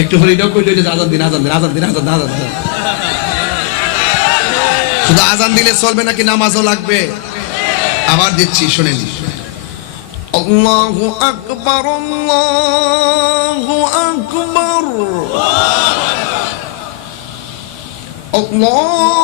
একটু হলে এটাও কইলো যে আজান দিন আজান দিন আজান দিন, আজান আজান শুধু আজান দিলে চলবে নাকি নামাজও লাগবে? আবার দিচ্ছি, শুনেন। আল্লাহু আকবার আল্লাহু আকবার। আল্লাহু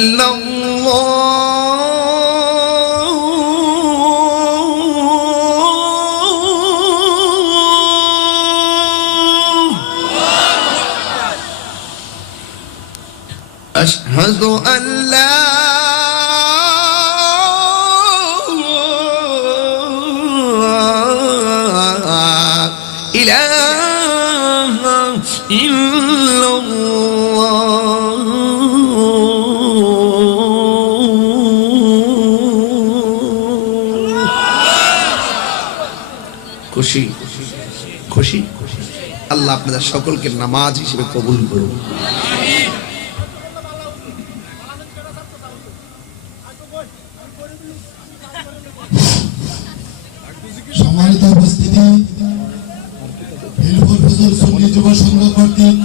أشهد أن لا إله إلا الله খুশি খুশি আল্লাহ আপনাদের সকলকে নামাজ হিসেবে কবুল করুন সম্মানিত উপস্থিতি বীরপুর ফজল সুন্নি যুব সংঘ কর্তৃক